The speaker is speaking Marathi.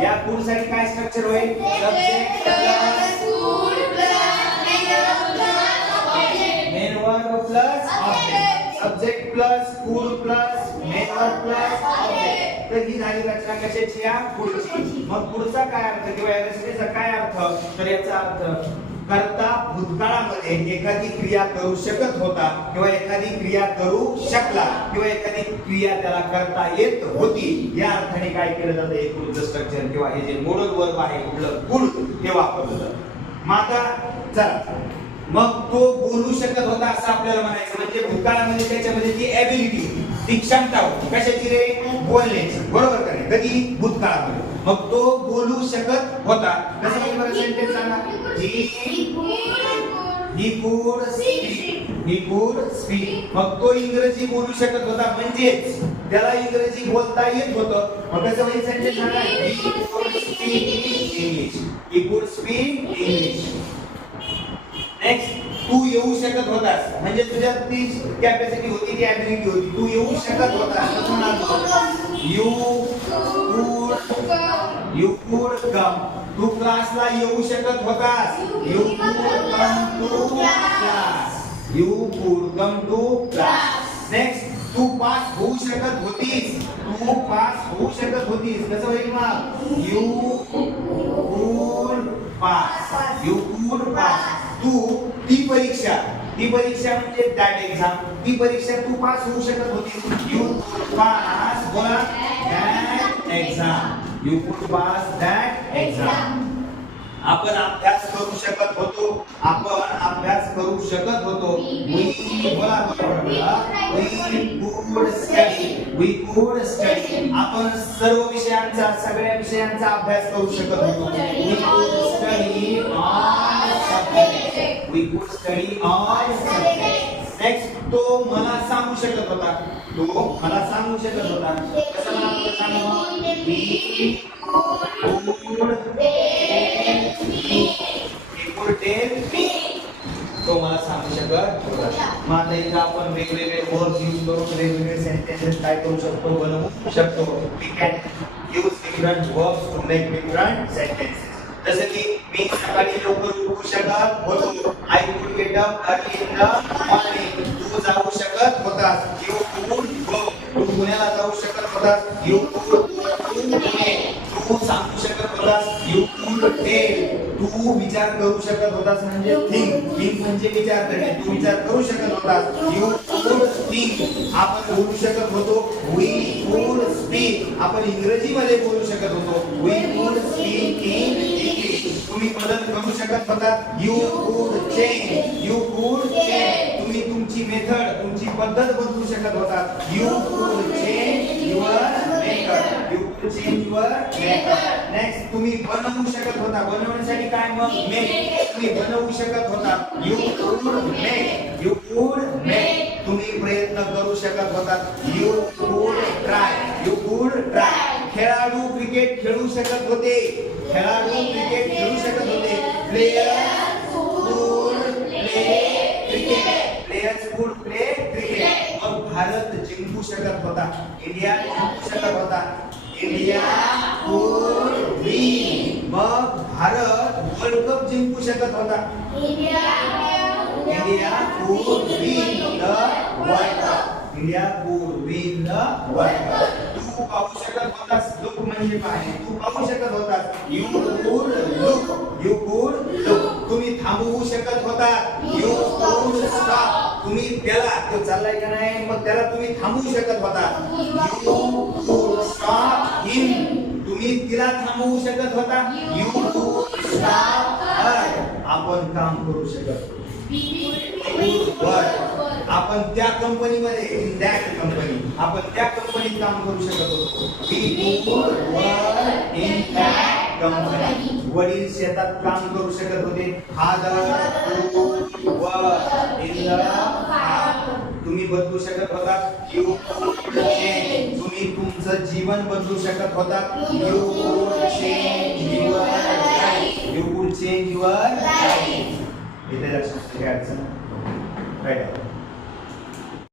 या कुड साठी काय स्ट्रक्चर होईल subject plus main verb plus object subject plus could plus main verb plus object तर ही झाली रचना कशाची या कुडची मग पुढचा काय अर्थ किंवा या रचनेचा काय अर्थ तर याचा अर्थ कर्ता भूतकाळामध्ये एखादी क्रिया करू शकत होता किंवा एखादी क्रिया करू शकला किंवा एखादी क्रिया त्याला करता येत होती या अर्थाने काय केलं जातं हे पुढचं स्ट्रक्चर किंवा हे जे मोडल वर्ब आहे कुठलं गुड हे वापरलं जातं माता चला मग तो बोलू शकत होता असं आपल्याला म्हणायचं म्हणजे भूतकाळामध्ये त्याच्यामध्ये ती एबिलिटी ती क्षमता होती कशाची रे बोलण्याची बरोबर का नाही कधी भूतकाळामध्ये मग तो बोलू शकत होता कसं म्हणजे बरं सेंटेन्स सांगा he could speak मग तो इंग्रजी बोलू शकत होता म्हणजेच त्याला इंग्रजी बोलता येत होतं मग कसं म्हणजे सेंटेन्स सांगा he could speak English next तू येऊ शकत होतास म्हणजे तुझ्यात ती कॅपॅसिटी होती ती ॲबिलिटी होती तू येऊ शकत होतास you could come तू क्लासला येऊ शकत होतास you could come to class next तू पास होऊ शकत होतीस कसं होईल मग you could pass तू ती परीक्षा म्हणजे दॅट एक्झाम ती परीक्षा तू पास होऊ शकत होतीस you could pass बोला that exam you could pass that exam आपण अभ्यास करू शकत होतो we could study आपण सर्व विषयांचा सगळ्या विषयांचा अभ्यास करू शकत होतो we could study all subjects next तो मला सांगू शकत होता कसं मला सांगू तो मला सांगू शकत होता मग आता इथं आपण वेगवेगळे वर्ड्स यूज करून वेगवेगळे सेंटेन्सेस काय करू शकतो बनवू शकतो we can use different verbs to make different sentences जसं की मी सकाळी लवकर उठू शकत होतो I could get up early in the morning तू जाऊ शकत होतास you could go तू पुण्याला जाऊ शकत होतास you could तू सांगू शकत होतास you could tell तू विचार करू शकत होतास म्हणजे think म्हणजे विचार करणे तू विचार करू शकत होतास you could think आपण बोलू शकत होतो we could speak आपण इंग्रजीमध्ये बोलू शकत होतो we could speak in तुम्ही बदल करू शकत होता you could change तुम्ही तुमची मेथड तुमची पद्धत बदलू शकत होता you could change your method next तुम्ही बनवू शकत होता बनवण्यासाठी काय मग make तुम्ही बनवू शकत होता you could make तुम्ही प्रयत्न करू शकत होता you could try खेळाडू क्रिकेट खेळू शकत होते प्लेयर्स could play cricket मग भारत जिंकू शकत होता इंडिया could win मग भारत वर्ल्ड कप जिंकू शकत होता India could win the world cup तू पाहू शकत होतास लुक म्हणजे काय तू पाहू शकत होतास you could look तुम्ही थांबवू शकत होता you could stop तुम्ही त्याला तो चाललाय का नाही मग त्याला तुम्ही थांबवू शकत होता you could stop him तुम्ही तिला थांबवू शकत होता you could stop her आपण काम करू शकत आपण त्या कंपनीमध्ये इन दॅट कंपनी आपण त्या कंपनीत काम करू शकत होतो we could work in that company वडील शेतात काम करू शकत होते father could work in the farm तुम्ही बदलू शकत होता you could change तुम्ही तुमचं जीवन बदलू शकत होता you could change your life इथे लक्षात ठेवायचं right